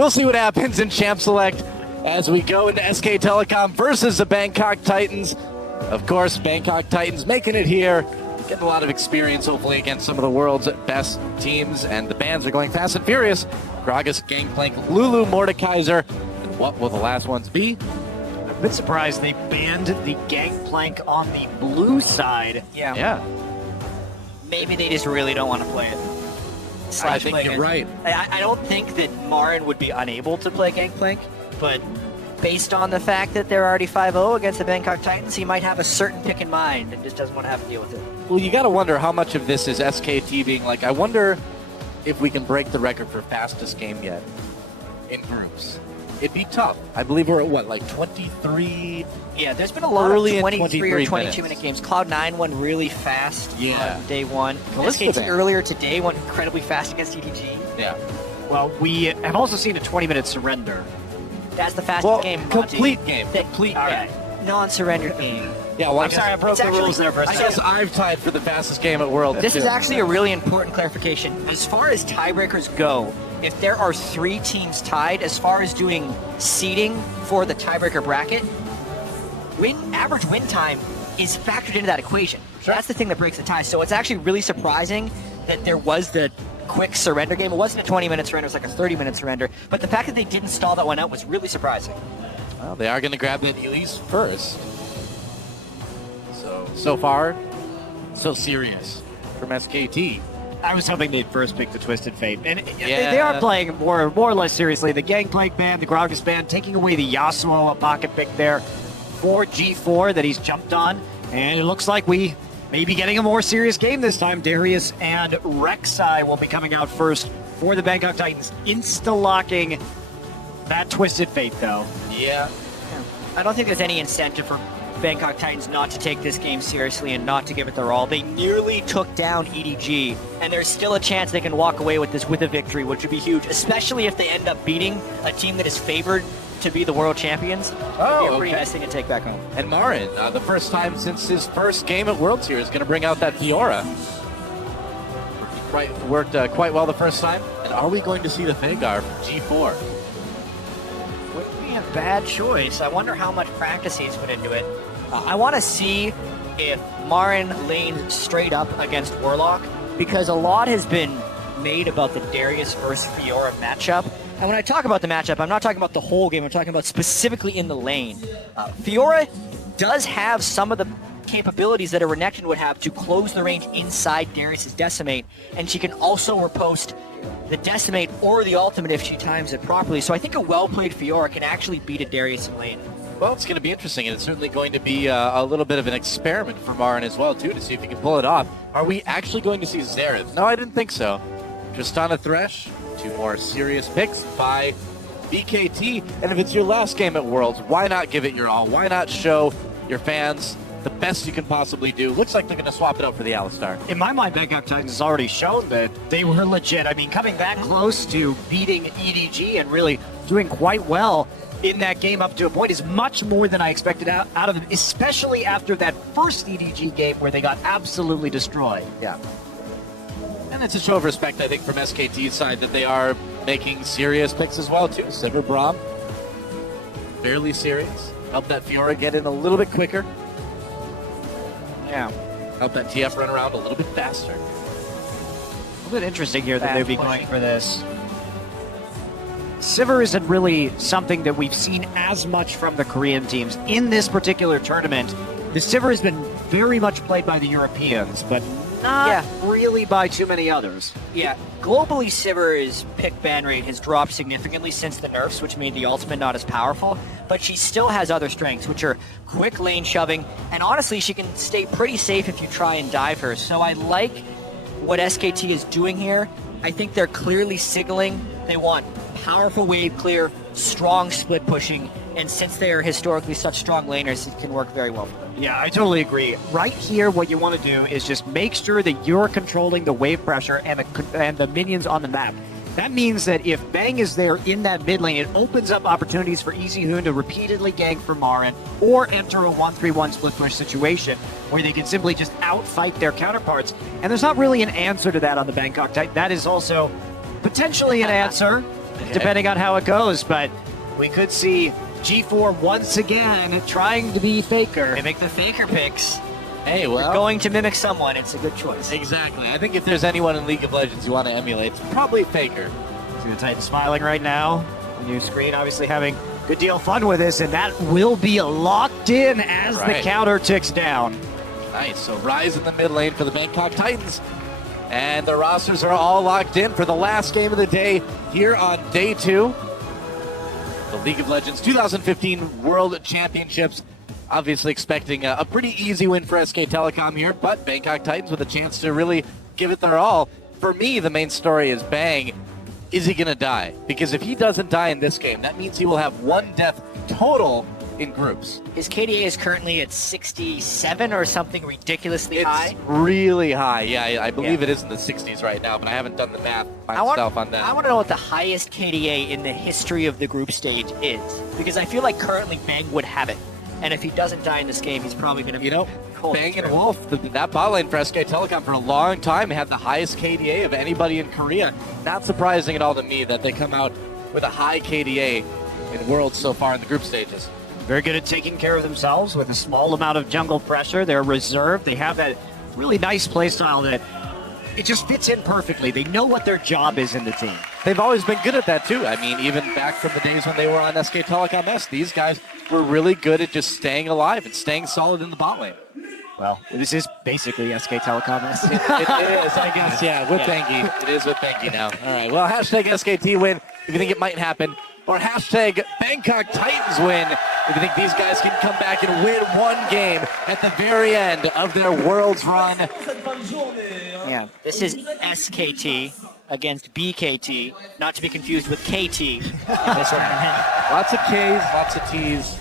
we'll see what happens in Champ Select as we go into SK Telecom versus the Bangkok Titans. Of course, Bangkok Titans making it here, getting a lot of experience, hopefully, against some of the world's best teams, and the bans are going fast and furious. Gragas, Gangplank, Lulu, Mordekaiser, and what will the last ones be? I'm a bit surprised they banned the Gangplank on the blue side. Yeah. Maybe they just really don't want to play it. I think you're right. I don't think that Marin would be unable to play Gangplank, but based on the fact that they're already 5-0 against the Bangkok Titans, he might have a certain pick in mind and just doesn't want to have to deal with it. Well, you got to wonder how much of this is SKT being like, I wonder if we can break the record for fastest game yet in groups. It'd be tough. I believe we're at what, like 23? Yeah, there's been a lot Early of in 23 or 23 22-minute games. Cloud9 won really fast on day one. Callisto SKT Band. earlier today went incredibly fast against EDG. Yeah. Well, we have also seen a 20-minute surrender. That's the fastest game. Complete game. Complete All game. right. Non-surrender game. Yeah, well, I'm sorry, I broke the rules there for a I second. guess I've tied for the fastest game at World. This is actually a really important clarification. As far as tiebreakers go, if there are 3 teams tied, as far as doing seeding for the tiebreaker bracket, average win time is factored into that equation. Sure. That's the thing that breaks the tie. So it's actually really surprising that there was the quick surrender game. It wasn't a 20-minute surrender, it was like a 30-minute surrender. But the fact that they didn't stall that one out was really surprising. Well, they are going to grab that Elise first. So far, so serious from SKT. I was hoping they'd first pick the Twisted Fate. And Yeah. they are playing more or less seriously. The Gangplank ban, the Gragas ban, taking away the Yasuo, a pocket pick there for G4 that he's jumped on. And it looks like we may be getting a more serious game this time. Darius and Rek'Sai will be coming out first for the Bangkok Titans. Insta-locking that Twisted Fate, though. Yeah. I don't think there's any incentive for Bangkok Titans not to take this game seriously and not to give it their all. They nearly took down EDG, and there's still a chance they can walk away with this with a victory, which would be huge, especially if they end up beating a team that is favored to be the world champions. It'd be a pretty nice thing to take back home. And Marin, the first time since his first game at Worlds here, is going to bring out that Fiora. Worked quite well the first time. And are we going to see the Vhagar from G4? Wouldn't be a bad choice. I wonder how much practice he's put into it. I want to see if Marin lanes straight up against Warlock, because a lot has been made about the Darius versus Fiora matchup. And when I talk about the matchup, I'm not talking about the whole game. I'm talking about specifically in the lane. Fiora does have some of the capabilities that a Renekton would have to close the range inside Darius's Decimate, and she can also riposte the Decimate or the ultimate if she times it properly. So I think a well-played Fiora can actually beat a Darius in lane. Well, it's going to be interesting, and it's certainly going to be a little bit of an experiment for Marin as well, too, to see if he can pull it off. Are we actually going to see Xerath? No, I didn't think so. Tristana Thresh, 2 more serious picks by BKT. And if it's your last game at Worlds, why not give it your all? Why not show your fans the best you can possibly do? Looks like they're going to swap it out for the Alistar. In my mind, Bangkok Titans has already shown that they were legit. I mean, coming that close to beating EDG and really doing quite well in that game up to a point is much more than I expected out of them, especially after that first EDG game where they got absolutely destroyed. Yeah. And it's a show of respect, I think, from SKT's side that they are making serious picks as well, too. Silver Braum, fairly serious. Help that Fiora get in a little bit quicker. Yeah. Help that TF run around a little bit faster. A little bit interesting here that they'd be going for this. Sivir isn't really something that we've seen as much from the Korean teams. In this particular tournament, the Sivir has been very much played by the Europeans, but not really by too many others. Yeah, globally, Sivir's pick ban rate has dropped significantly since the nerfs, which made the ultimate not as powerful, but she still has other strengths, which are quick lane shoving, and honestly, she can stay pretty safe if you try and dive her. So I like what SKT is doing here. I think they're clearly signaling they want powerful wave clear, strong split pushing, and since they are historically such strong laners, it can work very well for them. Yeah, I totally agree. Right here, what you want to do is just make sure that you're controlling the wave pressure and the minions on the map. That means that if Bang is there in that mid lane, it opens up opportunities for EasyHoon to repeatedly gank for Marin or enter a 1-3-1 split push situation where they can simply just outfight their counterparts. And there's not really an answer to that on the Bangkok Titan. That is also potentially an answer depending on how it goes. But we could see G4 once again trying to be Faker. They make the Faker picks. Hey, You're well, going to mimic someone. It's a good choice. exactly. I think if there's anyone in League of Legends you want to emulate, it's probably Faker. See the Titan smiling right now. The new screen obviously having a good deal of fun with this, and that will be locked in as the counter ticks down. Nice. So Rise in the mid lane for the Bangkok Titans. And the rosters are all locked in for the last game of the day here on day 2. The League of Legends 2015 World Championships. Obviously expecting a pretty easy win for SK Telecom here, but Bangkok Titans with a chance to really give it their all. For me, the main story is Bang. Is he going to die? Because if he doesn't die in this game, that means he will have 1 death total in groups. His KDA is currently at 67 or something ridiculously high. It's really high. Yeah, I believe it is in the 60s right now, but I haven't done the math myself on that. I want to know what the highest KDA in the history of the group stage is, because I feel like currently Bang would have it. And if he doesn't die in this game, he's probably going to be cold. Bang and Wolf, that bot lane for SK Telecom for a long time had the highest KDA of anybody in Korea. Not surprising at all to me that they come out with a high KDA in Worlds so far in the group stages. Very good at taking care of themselves with a small amount of jungle pressure. They're reserved. They have that really nice playstyle that it just fits in perfectly. They know what their job is in the team. They've always been good at that too. I mean, even back from the days when they were on SK Telecom S, these guys were really good at just staying alive and staying solid in the bot lane. Well, this is basically SK Telecom S. It is, I guess, yeah, with Bengi. It is with Bengi now. All right, well, hashtag SKT win if you think it might happen, or hashtag Bangkok Titans win if you think these guys can come back and win 1 game at the very end of their Worlds run. Yeah, this is SKT against BKT, not to be confused with KT. Lots of Ks, lots of Ts.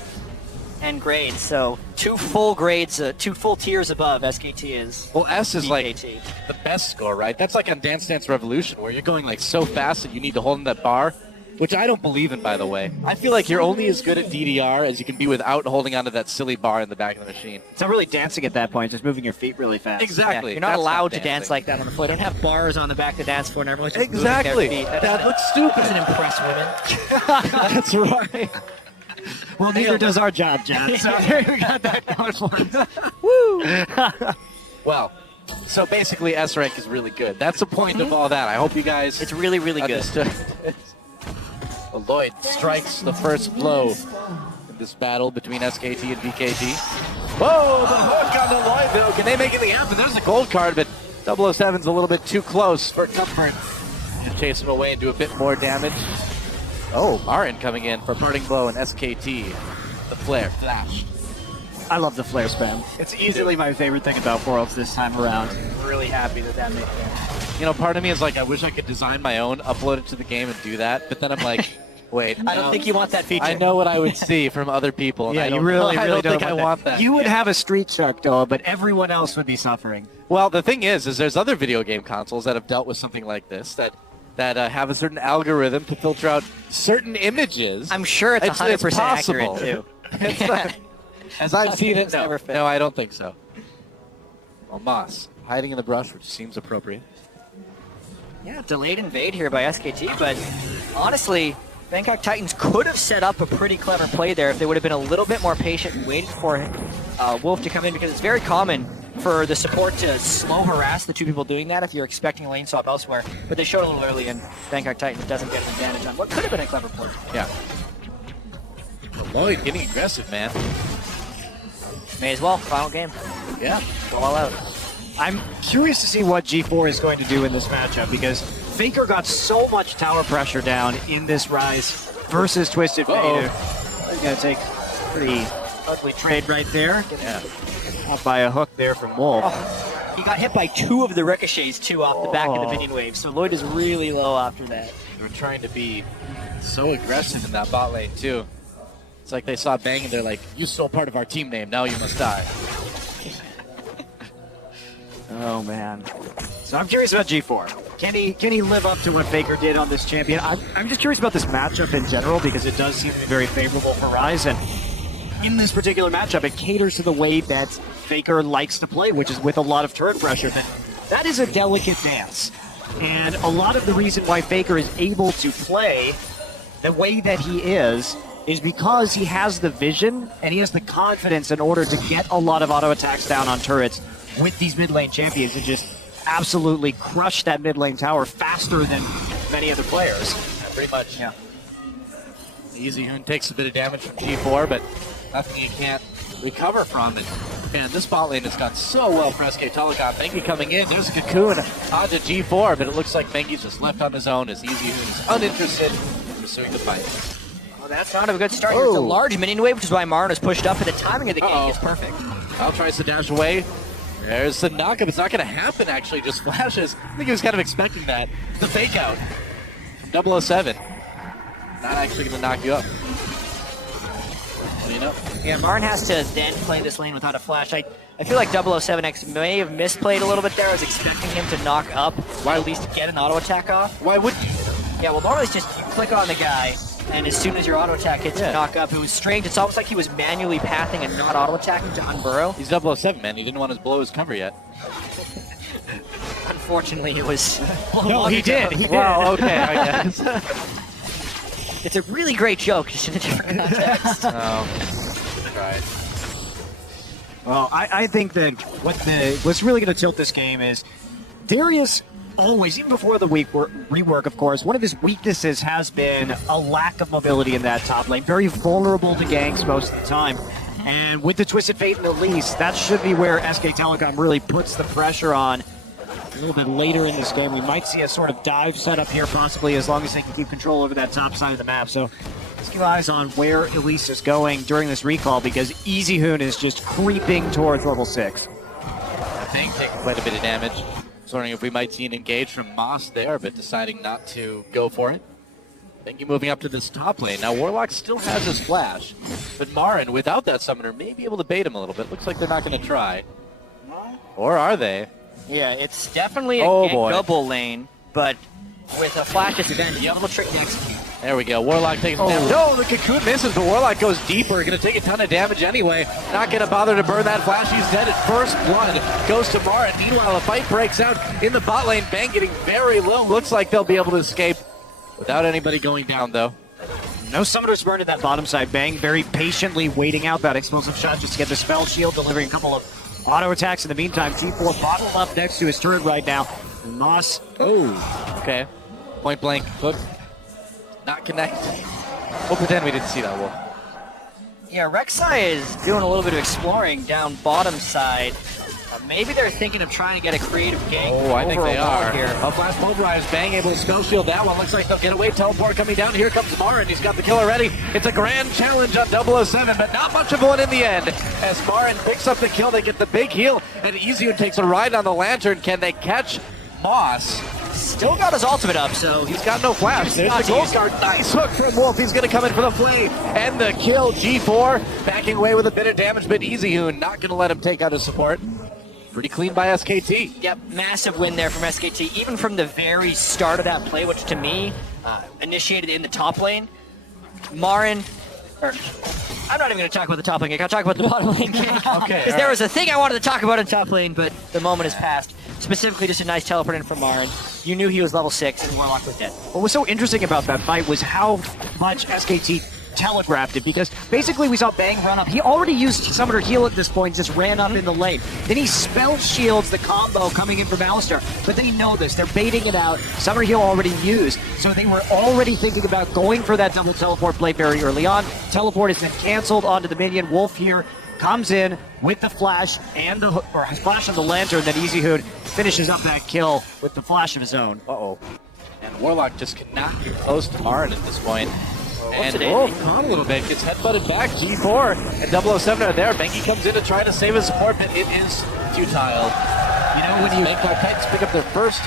And grades, so 2 full grades, 2 full tiers above SKT is. Well, S is BKT. like the best score, right? That's like on Dance Dance Revolution, where you're going like so fast that you need to hold in that bar, which I don't believe in, by the way. I feel like you're only as good at DDR as you can be without holding onto that silly bar in the back of the machine. It's not really dancing at that point, just moving your feet really fast. Exactly. Yeah, you're not That's allowed to dancing. dance like that on the floor. Don't have bars on the back of the dance floor and everyone's just Exactly. moving their feet. That looks stupid. Doesn't impress women. That's right. Well, neither does our job, John. So there we got that going for us. Woo! Well, so basically S rank is really good. That's the point of all that. I hope you guys It's really, really good. understood. Well, Lloyd strikes the first blow in this battle between SKT and BKT. Whoa, the hook on the Lloyd, though. Can they make anything happen? There's a gold card, but 007's a little bit too close for comfort. And chase him away and do a bit more damage. Oh, Marin coming in for parting blow and SKT. The flare flash. I love the flare spam. It's easily my favorite thing about Worlds this time around. Really happy that made it. You know, part of me is like, I wish I could design my own, upload it to the game and do that. But then I'm like, wait. I don't think you want that feature. I know what I would see from other people. And Yeah, I you don't, really, I really don't think I want that. You would have a street shark, though, but everyone else would be suffering. Well, the thing is there's other video game consoles that have dealt with something like this that have a certain algorithm to filter out certain images. I'm sure it's 100% possible. accurate, too. It's not- as I've seen it, Never failed. no, I don't think so. Well, Moss hiding in the brush, which seems appropriate. Yeah, delayed invade here by SKT, but honestly, Bangkok Titans could have set up a pretty clever play there if they would have been a little bit more patient and waited for Wolf to come in, because it's very common for the support to slow harass the 2 people doing that if you're expecting a lane swap elsewhere. But they showed a little early, and Bangkok Titans doesn't get an advantage on what could have been a clever play. Yeah. Well, Lloyd getting aggressive, man. May as well, final game. Yeah. Go all out. I'm curious to see what G4 is going to do in this matchup, because Faker got so much tower pressure down in this Rise versus Twisted Fate. He's going to take a pretty ugly trade right there. Yeah. Out by a hook there from Wolf. Oh, he got hit by 2 of the ricochets, too, off the back of the minion wave, so Lloyd is really low after that. They were trying to be so aggressive in that bot lane, too. It's like they saw Bang and they're like, you stole part of our team name, now you must die. Oh, man. So I'm curious about G4. Can he live up to what Faker did on this champion? I'm just curious about this matchup in general, because it does seem to be very favorable for Rise. And in this particular matchup, it caters to the way that Faker likes to play, which is with a lot of turret pressure. That is a delicate dance. And a lot of the reason why Faker is able to play the way that he is because he has the vision and he has the confidence in order to get a lot of auto attacks down on turrets with these mid lane champions and just absolutely crush that mid lane tower faster than many other players. Pretty much. Yeah. Easyhoon takes a bit of damage from G4, but nothing you can't recover from it. Man, this bot lane has gone so well for SK Telecom. Mengi coming in. There's a cocoon onto G4, but it looks like Mengi's just left on his own as Easyhoon is uninterested in pursuing the fight. Well, that's not a good start here. It's a large minion wave, which is why Marn is pushed up, and the timing of the game is perfect. Kyle tries to dash away. There's the knockup. It's not going to happen, actually. Just flashes. I think he was kind of expecting that. The fake out. 007. Not actually going to knock you up. What do you know? Yeah, Marn has to then play this lane without a flash. I feel like 007X may have misplayed a little bit there. I was expecting him to knock up, or at least get an auto attack off. Why wouldn't you? Yeah, well, normally it's just you click on the guy, and as soon as your auto attack hits, you knock up. It was strange. It's almost like he was manually pathing and not auto attacking to unburrow. He's 007, man. He didn't want to blow his cover yet. Unfortunately, it was... No, he did. He did. Wow, okay, I guess. It's a really great joke, just in a different context. Oh, right. Well, I think that what's really going to tilt this game is Darius always, even before the rework, of course, one of his weaknesses has been a lack of mobility in that top lane. Very vulnerable to ganks most of the time. And with the Twisted Fate and the Elise, that should be where SK Telecom really puts the pressure on. A little bit later in this game, we might see a sort of dive setup here, possibly, as long as they can keep control over that top side of the map. So let's keep eyes on where Elise is going during this recall, because Easyhoon is just creeping towards level 6. I think taking quite a bit of damage. I was wondering if we might see an engage from Moss there, but deciding not to go for it. Mengi moving up to this top lane. Now, Warlock still has his flash, but Marin, without that summoner, may be able to bait him a little bit. Looks like they're not going to try. Or are they? Yeah, it's definitely a gankable lane, but with a flash disadvantage, you have a little trick to execute. There we go. Warlock takes damage. No, the cocoon misses, but Warlock goes deeper. Going to take a ton of damage anyway. Not going to bother to burn that flash. He's dead at first blood. Goes to Marin. Meanwhile, a fight breaks out in the bot lane. Bang getting very low. Looks like they'll be able to escape without anybody going down, though. No summoners burned at that bottom side. Bang very patiently waiting out that explosive shot just to get the spell shield, delivering a couple of auto attacks in the meantime. G4 bottled up next to his turret right now. Moss. Oh, okay. Point blank hook. Not connect. We'll pretend we didn't see that, Wolf. Yeah, Rek'Sai is doing a little bit of exploring down bottom side. Maybe they're thinking of trying to get a creative gank. Oh, I think they are. Here. A flash pulverize, Bang able to spell shield that one. Looks like they'll get away. Teleport coming down. Here comes Marin. He's got the kill already. It's a grand challenge on 007, but not much of one in the end. As Marin picks up the kill, they get the big heal, and Easyhoon takes a ride on the lantern. Can they catch Moss? Still got his ultimate up, so he's got no flash. There's the gold guard. Nice hook from Wolf. He's going to come in for the flame. And the kill. G4 backing away with a bit of damage, but Easyhoon not going to let him take out his support. Pretty clean by SKT. Yep, massive win there from SKT, even from the very start of that play, which to me initiated in the top lane. Marin, I'm not even going to talk about the top lane. I got to talk about the bottom lane. Okay. Because there was a thing I wanted to talk about in top lane, but the moment has passed. Specifically, just a nice teleport in from Marin. You knew he was level 6 and Warlock was dead. What was so interesting about that fight was how much SKT telegraphed it, because basically we saw Bang run up. He already used Summoner Heal at this point, just ran up in the lane. Then he spell shields the combo coming in from Alistar, but they know this. They're baiting it out. Summoner Heal already used, so they were already thinking about going for that double teleport play very early on. Teleport is then canceled onto the minion. Wolf here comes in with the flash and the flash of the lantern. Then Easyhoon finishes up that kill with the flash of his own. And Warlock just cannot get close to Marin at this point. And Wolf caught a little bit, gets headbutted back. G4 and 007 are there. Mengi comes in to try to save his support, but it is futile. You know when you Titans pick up their first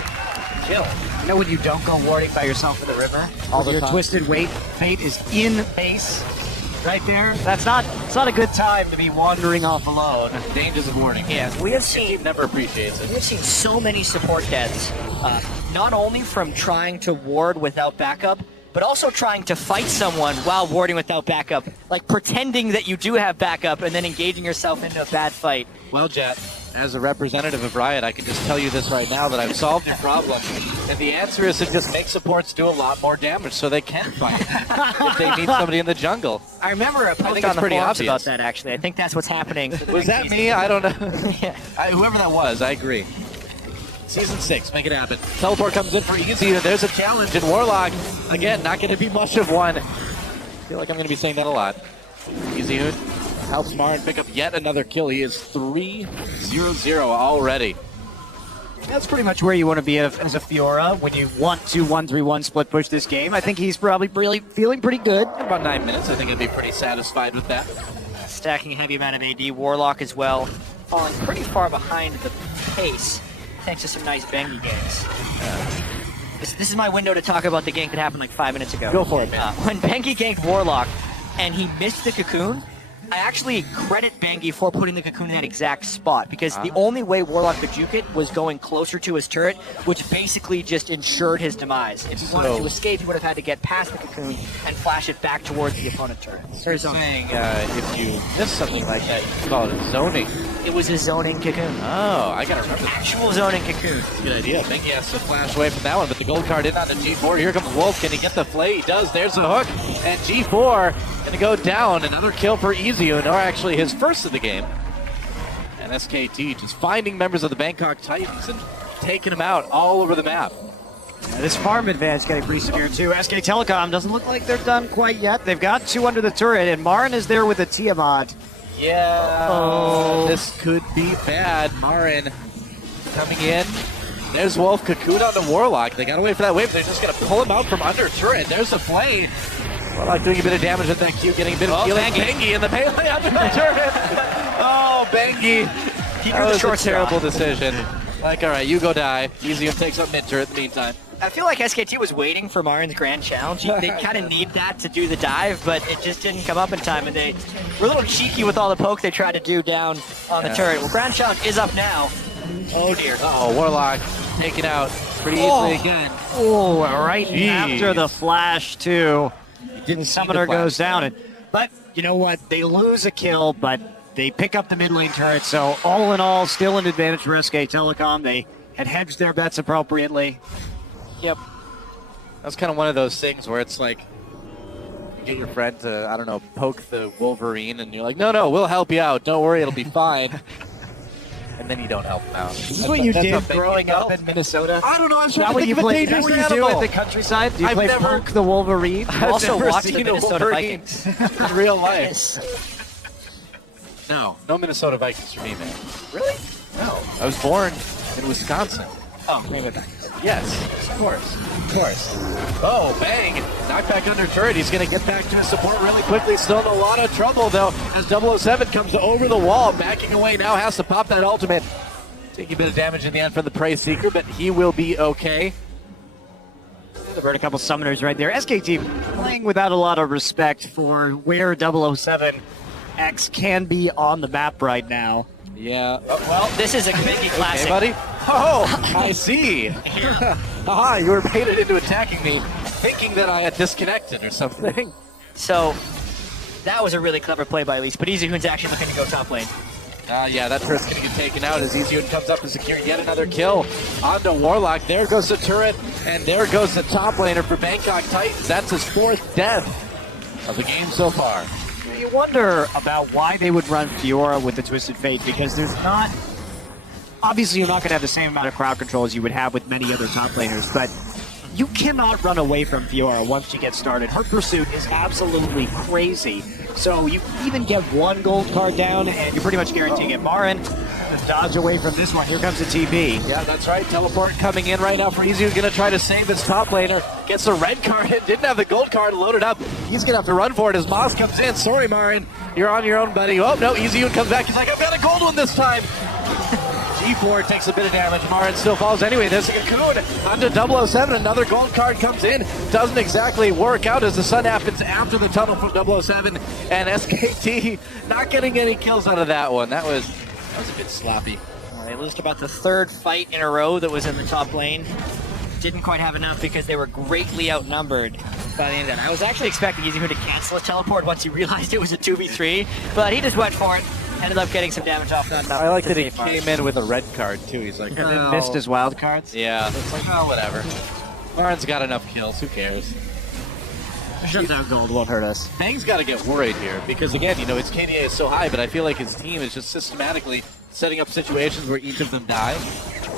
kill. You know when you don't go warding by yourself in the river? All the your time. Twisted Fate is in base. Right there. It's not a good time to be wandering off alone. Dangers of warding. Yeah, we have seen Team never appreciates it. We've seen so many support deaths, not only from trying to ward without backup, but also trying to fight someone while warding without backup. Like pretending that you do have backup and then engaging yourself into a bad fight. Well, Jet, as a representative of Riot, I can just tell you this right now that I've solved your problem. And the answer is to just make supports do a lot more damage so they can fight if they need somebody in the jungle. I remember a post think on it's the pretty forums obvious. about that, actually. I think that's what's happening. Was that me? I don't know. Yeah. Whoever that was, I agree. Season 6, make it happen. Teleport comes in for Easy, and there's a challenge, and Warlock, again, not going to be much of one. I feel like I'm going to be saying that a lot. Easy Hoon helps Marin pick up yet another kill. He is 3-0-0 already. That's pretty much where you want to be as a Fiora when you want to 1-3-1 split push this game. I think he's probably really feeling pretty good. In about 9 minutes, I think I'd be pretty satisfied with that. Stacking a heavy amount of AD. Warlock as well, falling pretty far behind the pace, thanks to some nice Bengi ganks. This is my window to talk about the gank that happened like 5 minutes ago. Go for it, man. When Bengi ganked Warlock and he missed the cocoon, I actually credit Bengi for putting the cocoon in that exact spot, because the only way Warlock could juke it was going closer to his turret, which basically just ensured his demise. If he wanted to escape, he would have had to get past the cocoon and flash it back towards the opponent turret. You're saying if you miss something like that, you call it zoning. It was a zoning cocoon. Oh, I gotta remember. Actual zoning cocoon. Good idea. Bengi has to flash away from that one, but the gold card in on the G4. Here comes Wolf. Can he get the play? He does. There's the hook. And G4 going to go down. Another kill for Easyun, or actually his first of the game. And SKT just finding members of the Bangkok Titans and taking them out all over the map. Yeah, this farm advantage getting pretty severe too. SK Telecom doesn't look like they're done quite yet. They've got 2 under the turret, and Marin is there with a Tiamat. Yeah, this could be bad. Marin coming in. There's Wolf, Cocoon on the Warlock. They got to wait for that wave. They're just going to pull him out from under turret. There's the play. Warlock doing a bit of damage with that Q, getting a bit of healing. Bengi in the melee under the turret. Oh, Bengi. That was a terrible decision. Like, all right, you go die. Easyum takes up mid turret in the meantime. I feel like SKT was waiting for Marin's grand challenge. They kind of need that to do the dive, but it just didn't come up in time, and they were a little cheeky with all the poke they tried to do down on the turret. Well, grand challenge is up now. Oh dear. Oh, Warlock taken out pretty easily again. Oh, right Jeez. after the flash too. Didn't Summoner goes down. But you know what? They lose a kill, but they pick up the mid lane turret. So all in all, still an advantage for SK Telecom. They had hedged their bets appropriately. Yep. That's kind of one of those things where it's like, you get your friend to, I don't know, poke the Wolverine, and you're like, no, we'll help you out. Don't worry, it'll be fine. And then you don't help them out. This is what you did growing up in Minnesota. I don't know. I'm trying That to what think you of a play? dangerous What you do animal. at the countryside? Do you I've play never- Poke the Wolverine? I've Also never watched the seen a Minnesota Wolverine Vikings. in real life. Yes. No Minnesota Vikings for me, man. Really? No. I was born in Wisconsin. Oh, maybe back. Yes, of course. Oh, bang. Knock back under turret. He's going to get back to his support really quickly. Still in a lot of trouble, though, as 007 comes over the wall. Backing away now, has to pop that ultimate. Taking a bit of damage in the end from the Prey Seeker, but he will be okay. Burn a couple summoners right there. SKT playing without a lot of respect for where 007X can be on the map right now. Yeah. Well, this is a Bengi classic. Hey, buddy. Oh, I see. Haha, you were baited into attacking me, thinking that I had disconnected or something. So, that was a really clever play by Elise, but Easyhoon's actually looking to go top lane. Yeah, that turret's going to get taken out as Easyhoon comes up to secure yet another kill onto Warlock. There goes the turret, and there goes the top laner for Bangkok Titans. That's his 4th death of the game so far. You wonder about why they would run Fiora with the Twisted Fate, because there's not... Obviously, you're not going to have the same amount of crowd control as you would have with many other top laners, but you cannot run away from Fiora once you get started. Her pursuit is absolutely crazy. So you even get 1 gold card down, and you're pretty much guaranteeing it. Marin, just dodge away from this one. Here comes the TB. Yeah, that's right. Teleport coming in right now for Easy, who's going to try to save his top laner. Gets the red card in, didn't have the gold card loaded up. He's going to have to run for it as Moss comes in. Sorry, Marin, you're on your own, buddy. Oh, no, Easy comes back. He's like, I've got a gold one this time. G4 takes a bit of damage. Marin still falls anyway. There's a cocoon onto 007. Another gold card comes in. Doesn't exactly work out as the sun happens after the tunnel from 007. And SKT not getting any kills out of that one. That was a bit sloppy. They lose about the 3rd fight in a row that was in the top lane. didn't quite have enough because they were greatly outnumbered by the end of that. I was actually expecting EasyHoon to cancel a teleport once he realized it was a 2v3, but he just went for it. Ended up getting some damage off that. I like that he came in with a red card, too. He's like, And then missed his wild cards. Yeah, it's like, oh, whatever. Marin's got enough kills. Who cares? Shutdown gold won't hurt us. Bang's got to get worried here because, again, you know, his KDA is so high, but I feel like his team is just systematically setting up situations where each of them die.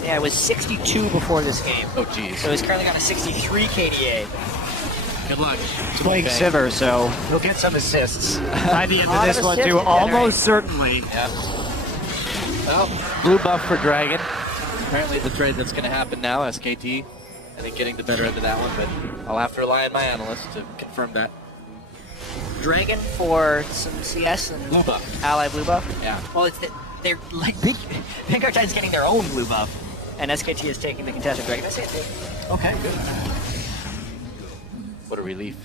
Yeah, it was 62 before this game. Oh, jeez. So he's currently got a 63 KDA. Good luck. He's playing Sivir, so he'll get some assists by the end of this one, too. Almost certainly. Yeah. Well, blue buff for Dragon. Apparently the trade that's going to happen now, SKT. I think getting the better end of that one, but I'll have to rely on my analyst to confirm that. Dragon for some CS and Blue buff. ally blue buff? Yeah. Well, they're like Bangkok Titan's getting their own blue buff, and SKT is taking the contested Dragon. That's it. Okay, good. What a relief.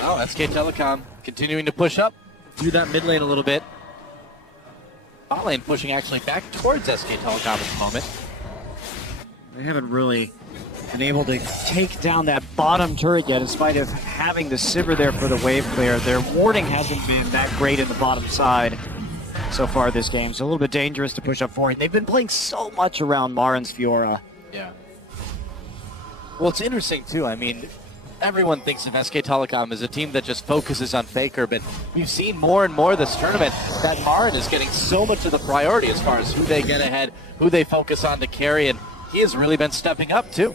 Oh, SK Telecom continuing to push up through that mid lane a little bit. Bot lane pushing actually back towards SK Telecom at the moment. They haven't really been able to take down that bottom turret yet, in spite of having the Sivir there for the wave clear. Their warding hasn't been that great in the bottom side so far this game, so a little bit dangerous to push up forward. They've been playing so much around Marin's Fiora. Yeah. Well, it's interesting, too. I mean, everyone thinks of SK Telecom as a team that just focuses on Faker, but we've seen more and more this tournament that Marin is getting so much of the priority as far as who they get ahead, who they focus on to carry, and he has really been stepping up, too.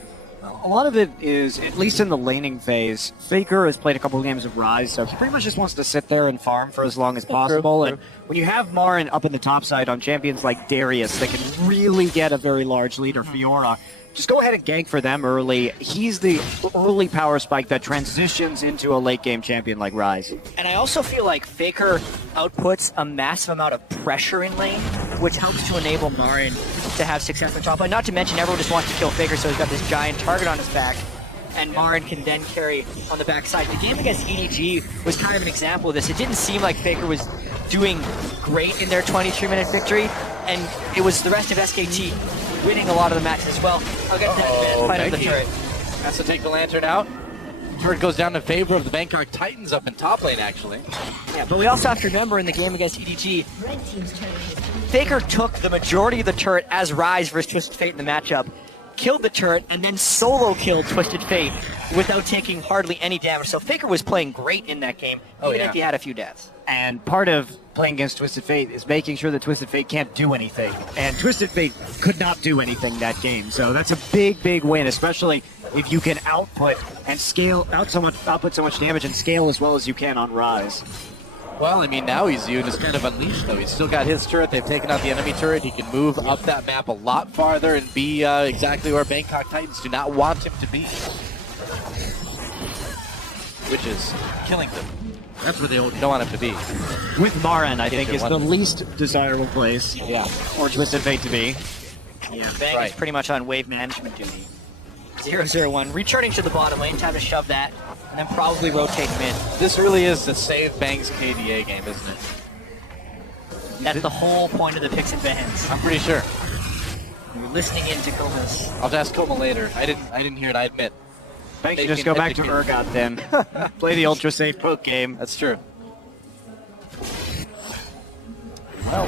A lot of it is, at least in the laning phase, Faker has played a couple of games of Rise, so he pretty much just wants to sit there and farm for as long as possible. True. And when you have Marin up in the top side on champions like Darius that can really get a very large lead, or Fiora, just go ahead and gank for them early. He's the early power spike that transitions into a late game champion like Rise. And I also feel like Faker outputs a massive amount of pressure in lane, which helps to enable Marin to have success on top lane. Not to mention everyone just wants to kill Faker, so he's got this giant target on his back, and Marin can then carry on the backside. The game against EDG was kind of an example of this. It didn't seem like Faker was doing great in their 23-minute victory, and it was the rest of SKT winning a lot of the matches as well. I'll get to that fight of the turret. Has to take the Lantern out. Turret goes down in favor of the Bangkok Titans up in top lane, actually. Yeah, but we also have to remember in the game against EDG, Faker took the majority of the turret as Rise versus Twisted Fate in the matchup, killed the turret, and then solo killed Twisted Fate without taking hardly any damage. So Faker was playing great in that game, even if he had a few deaths. And part of playing against Twisted Fate is making sure that Twisted Fate can't do anything. And Twisted Fate could not do anything that game. So that's a big, big win, especially if you can output and scale out output so much damage and scale as well as you can on Rise. Well, I mean, now EasyHoon is kind of unleashed, though. He's still got his turret. They've taken out the enemy turret. He can move up that map a lot farther and be exactly where Bangkok Titans do not want him to be. Which is killing them. That's where they don't want him to be. With Marin, I think, is the least desirable place for Twisted Fate to be. Yeah, Bang is pretty much on wave management duty. 0-0-1, returning to the bottom lane, time to shove that, and then probably rotate mid. This really is the save Bang's KDA game, isn't it? That's the whole point of the picks and bans. I'm pretty sure. You're listening in to Coma's. I'll ask Coma later. I didn't hear it, I admit. Bang can just go back to Urgot then. Play the ultra safe poke game. That's true. Well.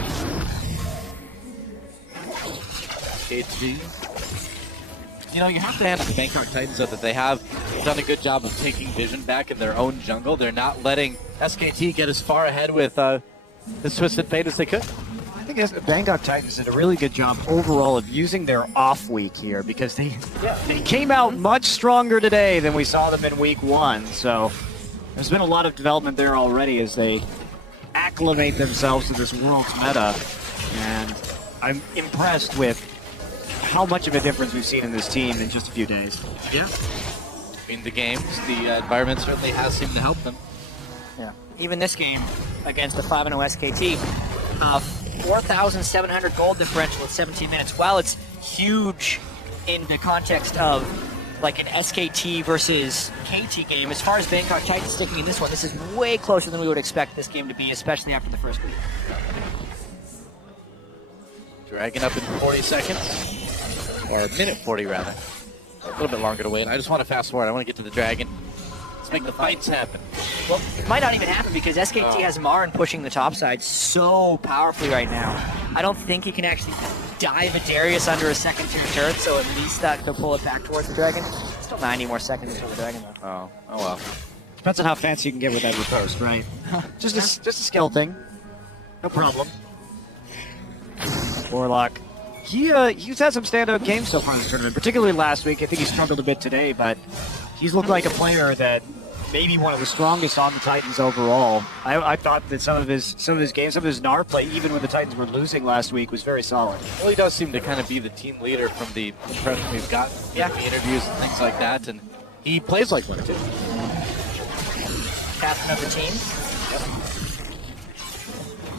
KT. You know, you have to hand it to Bangkok Titans though that they have done a good job of taking vision back in their own jungle. They're not letting SKT get as far ahead with this Twisted Fate as they could. I think Bangkok Titans did a really good job overall of using their off week here because they came out much stronger today than we saw them in week 1. So there's been a lot of development there already as they acclimate themselves to this world's meta. And I'm impressed with how much of a difference we've seen in this team in just a few days. Yeah. In the games, the environment certainly has seemed to help them. Yeah. Even this game against the 5-0 SKT, 4,700 gold differential with 17 minutes. While it's huge in the context of like an SKT versus KT game, as far as Bangkok Titans sticking in this one, this is way closer than we would expect this game to be, especially after the first week. Dragon up in 40 seconds. or minute 40 rather. A little bit longer to wait. I just want to fast forward. I want to get to the dragon. Let's make the fights happen. Well, it might not even happen because SKT has Marin pushing the top side so powerfully right now. I don't think he can actually dive a Darius under a second-tier turret, so at least that could pull it back towards the dragon. Still 90 more seconds until the dragon, though. Oh well. Depends on how fancy you can get with that riposte, right? just a skill thing. No problem. Warlock. He's had some standout games so far in this tournament, particularly last week. I think he struggled a bit today, but he's looked like a player that maybe one of the strongest on the Titans overall. I thought that some of his games, some of his NAR play, even when the Titans were losing last week, was very solid. Well, he does seem to kind of be the team leader from the impression we've got in the interviews and things like that, and he plays like one too. Captain of the team.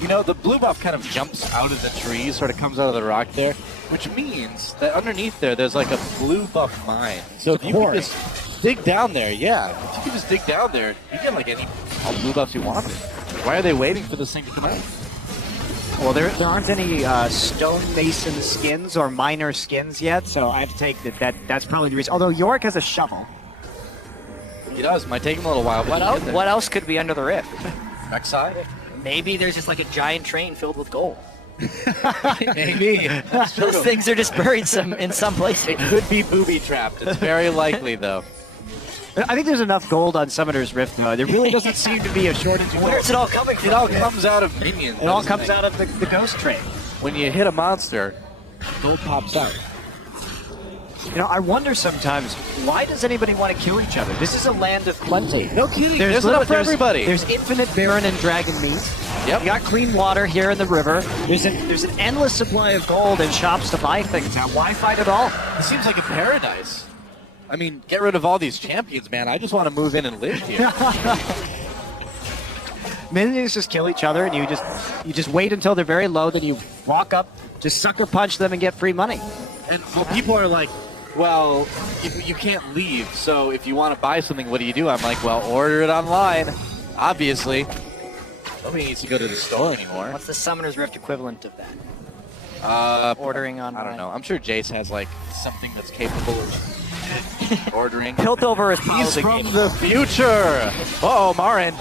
You know, the blue buff kind of jumps out of the tree, sort of comes out of the rock there, which means that underneath there's like a blue buff mine. So if you can just dig down there, if you can just dig down there, you get like all blue buffs you want. Why are they waiting for this thing to come out? Well, there aren't any stone mason skins or miner skins yet, so I have to take that's probably the reason. Although York has a shovel. He does. Might take him a little while. What else could be under the rift? Backside? Maybe there's just like a giant train filled with gold. Maybe. Those things are just buried in some place. It could be booby-trapped. It's very likely, though. I think there's enough gold on Summoner's Rift, though. There really doesn't seem to be a shortage of gold. Where's it all coming from? It all comes out of minions. It all comes out of the ghost train. When you hit a monster, gold pops out. You know, I wonder sometimes, why does anybody want to kill each other? This is a land of plenty. No kidding. There's enough for everybody. There's infinite Baron and Dragon meat. Yep. You got clean water here in the river. There's an endless supply of gold and shops to buy things at. Why fight at all? It seems like a paradise. I mean, get rid of all these champions, man. I just want to move in and live here. Minions just kill each other, and you just wait until they're very low, then you walk up, just sucker punch them and get free money. And well, people are like, well, you can't leave, so if you want to buy something, what do? I'm like, well, order it online, obviously. Nobody needs to go to the store anymore. What's the Summoner's Rift equivalent of that? Ordering online. I don't know. I'm sure Jace has like something that's capable of ordering. Piltover is He's from the future. Uh-oh, Marin.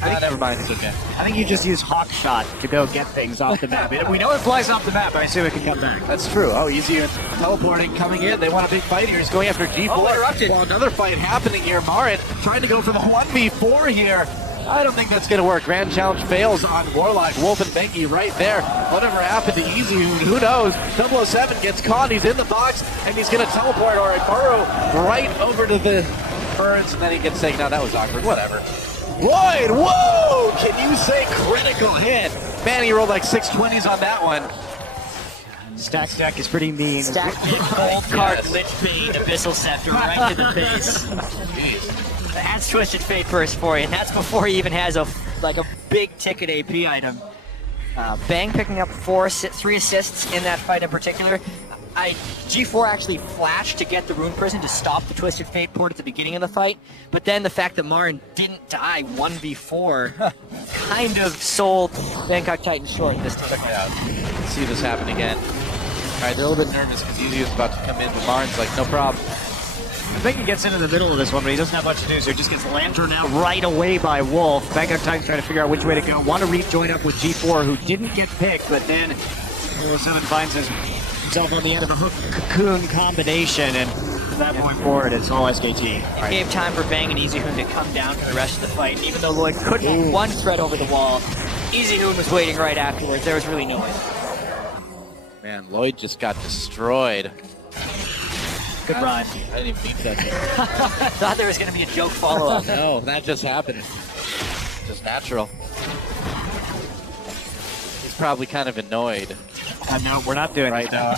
Never mind, it's okay. I think you just use Hawkshot to go get things off the map. We know it flies off the map, but I assume it can come back. That's true. Oh, easy teleporting coming in. They want a big fight here. He's going after G4. Oh, interrupted. Well, another fight happening here. Marin trying to go for the 1v4 here. I don't think that's going to work. Grand Challenge fails on Warlock. Wolf and Benki right there. Whatever happened to Easy, who knows? 007 gets caught. He's in the box, and he's going to teleport or burrow right over to the birds, and then he gets taken out. That was awkward. Whatever. Lloyd, whoa! Can you say critical hit? Man, he rolled like 620s on that one. Stack deck is pretty mean. Stack gold card, Lich Bane, Abyssal Scepter right to the face. Jeez. That's Twisted Fate first for you, and that's before he even has a big ticket AP item. Bang picking up 3 assists in that fight in particular. G4 actually flashed to get the Rune Prison to stop the Twisted Fate port at the beginning of the fight, but then the fact that Marin didn't die 1v4 kind of sold Bangkok Titans short this time. Check it out. Let's see this happen again. All right, they're a little bit nervous because Easy is about to come in, but Marin's like, no problem. I think he gets into the middle of this one, but he doesn't have much to do, so he just gets lanterned out right away by Wolf. Bangkok Titans trying to figure out which way to go. Want to rejoin up with G4, who didn't get picked, but then 007 finds himself on the end of a hook cocoon combination, and from that point forward, it's all SKT. It gave time for Bang and Easy Hoon to come down for the rest of the fight, and even though Lloyd couldn't one thread over the wall, Easy Hoon was waiting right afterwards. There was really no way. Man, Lloyd just got destroyed. Good run. I didn't even mean that. Thought there was going to be a joke follow-up. No, that just happened. Just natural. He's probably kind of annoyed. No, we're not doing right it. now.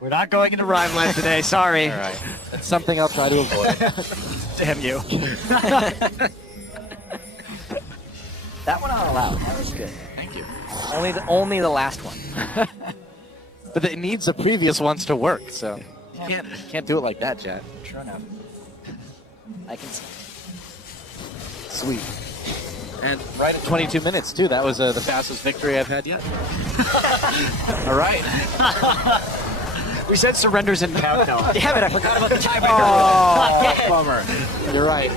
We're not going into Rhymeland today, sorry. All right. That's something I'll try to avoid. Damn you. That one not allowed. That was good. Thank you. Only the last one. But it needs the previous ones to work, so you can't do it like that, Chad. Sure enough. I can see. Sweet. And right at 22 minutes, too. That was the fastest victory I've had yet. All right. We said surrenders in countdown. Damn it, I forgot about the tiebreaker. Oh, bummer. You're right.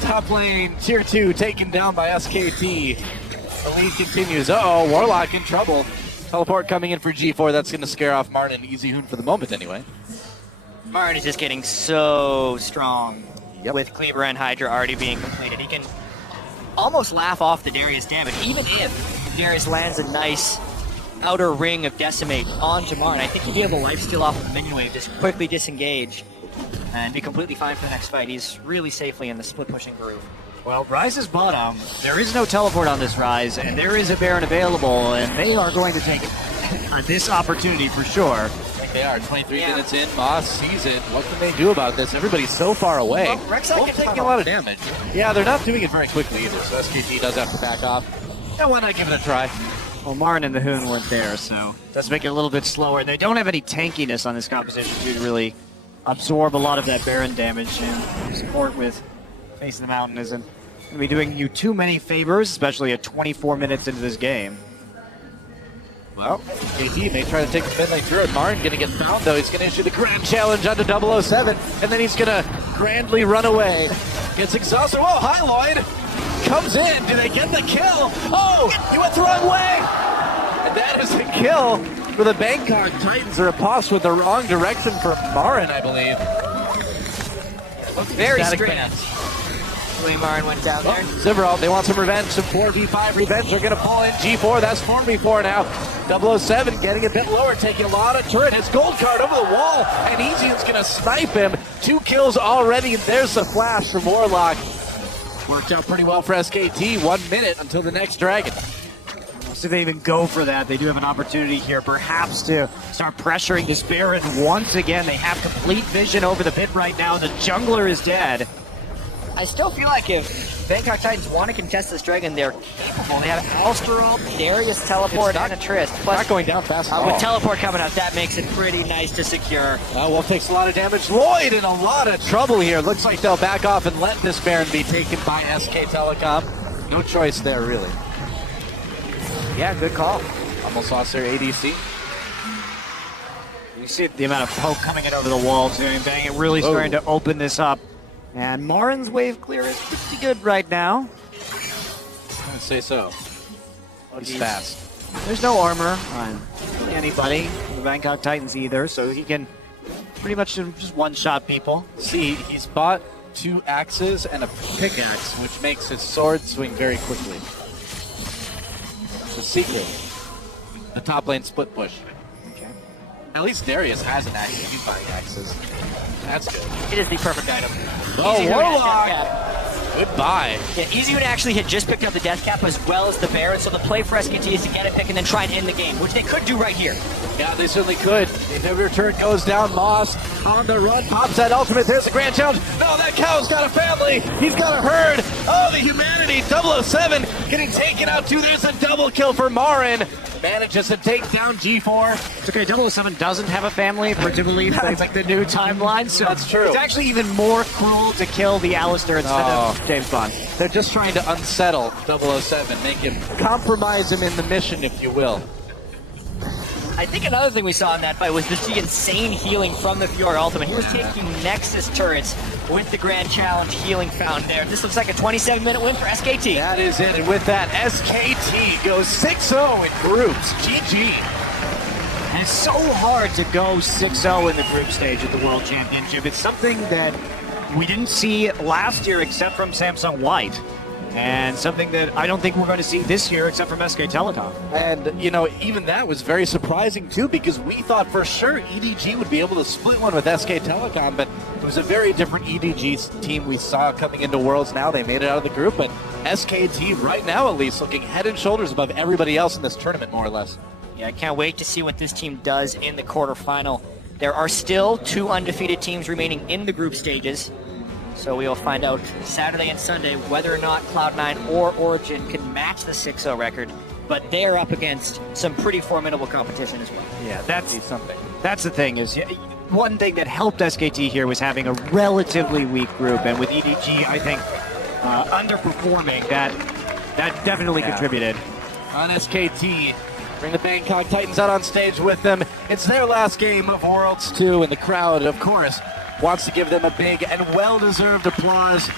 Top lane, tier 2, taken down by SKT. The lead continues. Uh-oh, Warlock in trouble. Teleport coming in for G4. That's going to scare off Martin and Easy Hoon for the moment anyway. Martin is just getting so strong with Cleaver and Hydra already being completed. He can almost laugh off the Darius damage, even if Darius lands a nice outer ring of Decimate onto Martin. I think he'd be able to lifesteal off of the minion wave, just quickly disengage, and be completely fine for the next fight. He's really safely in the split pushing groove. Well, Ryze's bottom. There is no teleport on this Ryze, and there is a Baron available, and they are going to take this opportunity for sure. I think they are. 23 minutes in, Moss sees it. What can they do about this? Everybody's so far away. Well, Rek'Sai Both taking a lot of damage. Yeah, they're not doing it very quickly either, so SKT does have to back off. And why not give it a try? Well, Martin and the Hoon weren't there, so it does make it a little bit slower. They don't have any tankiness on this composition to really absorb a lot of that Baron damage, and support with facing the mountain isn't going to be doing you too many favors, especially at 24 minutes into this game. Well, KT may try to take the mid lane through it. Martin going to get found, though. He's going to issue the grand challenge onto 007, and then he's going to grandly run away. Gets exhausted. Whoa, hi, Lloyd! Comes in. Do they get the kill? Oh, he went the wrong way! And that is a kill for the Bangkok Titans. They're a pass with the wrong direction for Marin, I believe. Very Static straight. fans. Marin went down there. Zivral, they want some revenge, some 4v5 revenge. They're going to pull in G4. That's 4v4 now. 007 getting a bit lower, taking a lot of turret. His gold card over the wall, and Easy's going to snipe him. 2 kills already, and there's the flash from Warlock. Worked out pretty well for SKT. 1 minute until the next dragon. So if they even go for that, they do have an opportunity here, perhaps to start pressuring this Baron once again. They have complete vision over the pit right now. The jungler is dead. I still feel like if Bangkok Titans want to contest this dragon, they're capable. They have Alsterol, Darius, Teleport, and a Trist. Plus, Not going down fast at all. with Teleport coming out, that makes it pretty nice to secure. Wolf takes a lot of damage. Lloyd in a lot of trouble here. Looks like they'll back off and let this Baron be taken by SK Telecom. No choice there, really. Yeah, good call. Almost lost their ADC. You see the amount of poke coming in over the wall, too. And Bang, it really starting to open this up. And Marin's wave clear is pretty good right now. I'd say so. He's fast. There's no armor on anybody, the Bangkok Titans either, so he can pretty much just one-shot people. See, he's bought 2 axes and a pickaxe, which makes his sword swing very quickly. It's a secret. The top lane split push. Okay. At least Darius has an axe. He's buying axes. That's good. It is the perfect item. Oh, Easy Hoon has Warlock! death cap. Goodbye. Yeah, Easy Hoon actually had just picked up the death cap as well as the Baron, so the play for SKT is to get a pick and then try and end the game, which they could do right here. Yeah, they certainly could. If every turret goes down, Moss on the run, pops that ultimate. There's the grand challenge. No, that cow's got a family. He's got a herd. Oh, the humanity. 007 getting taken out too. There's a double kill for Marin. Manages to take down G4. It's okay, 007 doesn't have a family, for to believe that's like the new timeline, so That's true. It's actually even more cruel to kill the Alistair instead of James Bond. They're just trying to unsettle 007, make him compromise him in the mission, if you will. I think another thing we saw in that fight was just the insane healing from the Fiora ultimate. He was taking Nexus turrets with the Grand Challenge healing found there. This looks like a 27-minute win for SKT. That is it, and with that, SKT goes 6-0 in groups. GG. And it's so hard to go 6-0 in the group stage at the World Championship. It's something that we didn't see last year except from Samsung White. And something that I don't think we're going to see this year except from SK Telecom. And, you know, even that was very surprising, too, because we thought for sure EDG would be able to split one with SK Telecom, but it was a very different EDG team we saw coming into Worlds now. They made it out of the group, but SKT, right now at least, looking head and shoulders above everybody else in this tournament, more or less. Yeah, I can't wait to see what this team does in the quarterfinal. There are still 2 undefeated teams remaining in the group stages. So we will find out Saturday and Sunday whether or not Cloud9 or Origin can match the 6-0 record. But they are up against some pretty formidable competition as well. Yeah, that's something. That's the thing is, one thing that helped SKT here was having a relatively weak group, and with EDG, I think, underperforming, that definitely contributed. On SKT, Bring the Bangkok Titans out on stage with them. It's their last game of Worlds 2, and the crowd, of course, wants to give them a big and well-deserved applause.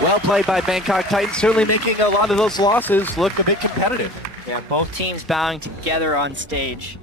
Well played by Bangkok Titans, certainly making a lot of those losses look a bit competitive. Yeah, both teams bowing together on stage.